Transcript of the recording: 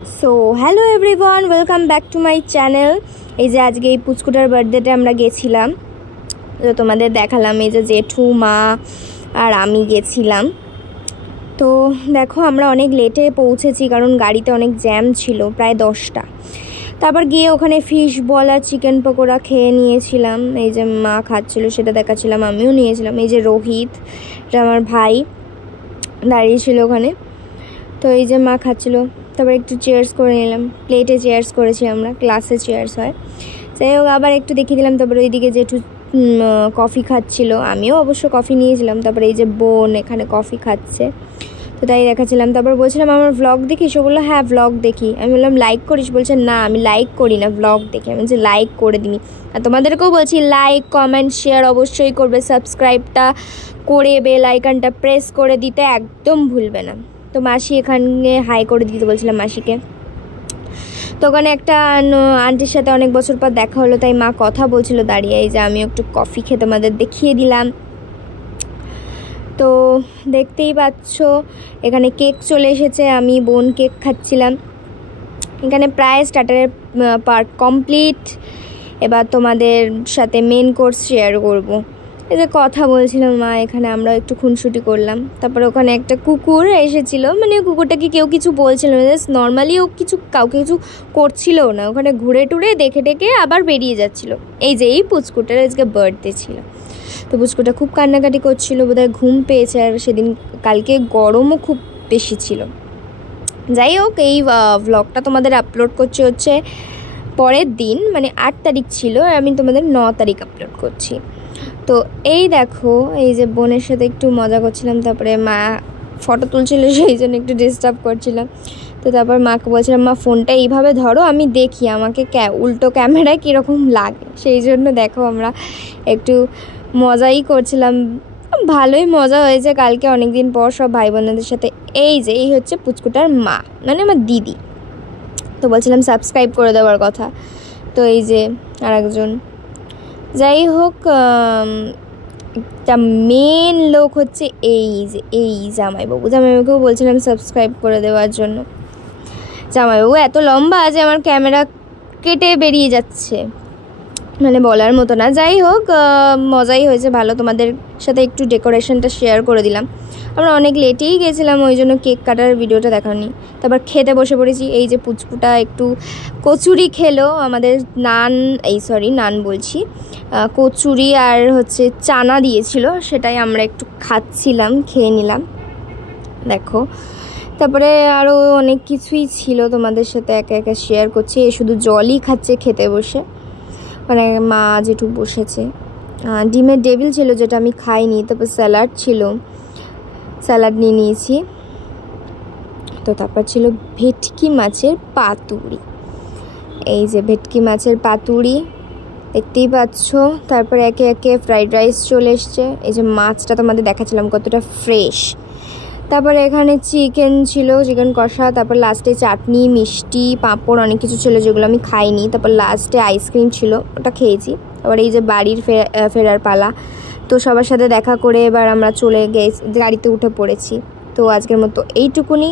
So hello everyone, welcome back to my channel. এই যে আজকে এই পুচকুটার বার্থডেতে আমরা গেছিলাম, তো তোমাদের দেখালাম। এই যে জেঠু, মা আর আমি গেছিলাম। তো দেখো আমরা অনেক লেটে পৌঁছেছি, কারণ গাড়িতে অনেক জ্যাম ছিল, প্রায় 10টা। তারপর গিয়ে ওখানে ফিশ বল আর চিকেন পকোড়া খেয়ে নিয়েছিলাম। এই যে মা খাচ্ছিল সেটা দেখাচ্ছিলাম, আমিও নিয়েছিলাম। এই যে রোহিত, এটা আমার ভাই, দাঁড়িয়েছিল ওখানে। তো এই যে মা খাচ্ছিল, তারপর একটু চেয়ার্স করে নিলাম। প্লেটে চেয়ার্স করেছি আমরা, ক্লাসে চেয়ার্স হয়। যাই হোক, আবার একটু দেখিয়ে দিলাম। তারপরে ওইদিকে যেটু কফি খাচ্ছিল, আমিও অবশ্য কফি নিয়েছিলাম। তারপরে এই যে বোন এখানে কফি খাচ্ছে, তো তাই দেখাচ্ছিলাম। তারপর বলছিলাম আমার ভ্লগ দেখিস? ও বললো হ্যাঁ ভ্লগ দেখি। আমি বললাম লাইক করিস? বলছে না আমি লাইক করি না, ভ্লগ দেখি। আমি বলছি লাইক করে দিবি। আর তোমাদেরকেও বলছি লাইক, কমেন্ট, শেয়ার অবশ্যই করবে, সাবস্ক্রাইবটা করে বেল আইকনটা প্রেস করে দিতে একদম ভুলবে না। তো মাসি এখানে হাই করে দিতে বলছিলাম মাসিকে। তো ওখানে একটা আন্টির সাথে অনেক বছর পর দেখা হলো, তাই মা কথা বলছিল দাঁড়িয়ে। এই যে আমি একটু কফি খেয়ে তোমাদের দেখিয়ে দিলাম। তো দেখতেই পাচ্ছ এখানে কেক চলে এসেছে, আমি বোন কেক খাচ্ছিলাম। এখানে প্রায় স্টার্টারের পার্ট কমপ্লিট। এবার তোমাদের সাথে মেন কোর্স শেয়ার করব। এই যে কথা বলছিলাম মা, এখানে আমরা একটু খুনসুটি করলাম। তারপরে ওখানে একটা কুকুর এসেছিল, মানে কুকুরটাকে কেউ কিছু বলছিল না, জাস্ট নর্মালি ও কাউকে কিছু করছিলও না, ওখানে ঘুরে টুরে দেখে টেকে আবার বেরিয়ে যাচ্ছিল। এই যে এই পুচকুটার আজকে বার্থডে ছিল, তো পুচকুটা খুব কান্নাকাটি করছিল, বোধহয় ঘুম পেয়েছে। আর সেদিন কালকে গরমও খুব বেশি ছিল। যাই হোক, এই ভ্লগটা তোমাদের আপলোড করছি হচ্ছে পরের দিন, মানে 8 তারিখ ছিল, আমি তোমাদের 9 তারিখ আপলোড করছি। তো এই দেখো, এই যে বোনের সাথে একটু মজা করছিলাম। তারপরে মা ফটো তুলছিল, সেই জন্য একটু ডিস্টার্ব করছিলাম। তো তারপর মাকে বলছিলাম মা ফোনটা এইভাবে ধরো, আমি দেখি আমাকে উল্টো ক্যামেরায় কীরকম লাগে। সেই জন্য দেখো আমরা একটু মজাই করছিলাম, ভালোই মজা হয়েছে কালকে অনেক দিন পর সব ভাই বোনদের সাথে। এই যে এই হচ্ছে পুচকুটার মা, মানে আমার দিদি। তো বলছিলাম সাবস্ক্রাইব করে দেওয়ার কথা। তো এই যে আর একজন, যাই হোক, একটা মেন লোক হচ্ছে এই যে এই জামাইবাবুকেও বলছিলাম সাবস্ক্রাইব করে দেওয়ার জন্য। জামাইবাবু এত লম্বা যে আমার ক্যামেরা কেটে বেরিয়ে যাচ্ছে, মানে বলার মতো না। যাই হোক, মজাই হয়েছে, ভালো। তোমাদের সাথে একটু ডেকোরেশনটা শেয়ার করে দিলাম। আমরা অনেক লেটেই গেছিলাম, ওই জন্য কেক কাটার ভিডিওটা দেখানি। তারপর খেতে বসে পড়েছি। এই যে পুচকুটা একটু কচুরি খেলো, আমাদের নান বলছি, কচুরি আর হচ্ছে চানা দিয়েছিল, সেটাই আমরা একটু খাচ্ছিলাম, খেয়ে নিলাম। দেখো, তারপরে আরও অনেক কিছুই ছিল, তোমাদের সাথে একে একে শেয়ার করছি। শুধু জলই খাচ্ছে খেতে বসে, মানে মা জেঠু বসেছে। ডিমের ডেভিল ছিল, যেটা আমি খাইনি। তারপর স্যালাড ছিল, স্যালাড নিয়ে নিয়েছি। তো তারপর ছিল ভেটকি মাছের পাতুরি। এই যে ভেটকি মাছের পাতুরি দেখতেই পাচ্ছ। তারপরে একে একে ফ্রাইড রাইস চলে এসছে। এই যে মাছটা তোমাদের দেখাচ্ছিলাম কতটা ফ্রেশ। তারপরে এখানে চিকেন ছিল, চিকেন কষা। তারপর লাস্টে চাটনি, মিষ্টি, পাঁপড়, অনেক কিছু ছিল যেগুলো আমি খাইনি। তারপর লাস্টে আইসক্রিম ছিল, ওটা খেয়েছি। তারপর এই যে বাড়ির ফেরার পালা। তো সবার সাথে দেখা করে এবার আমরা চলে গাড়িতে উঠে পড়েছি। তো আজকের মতো এইটুকুনি।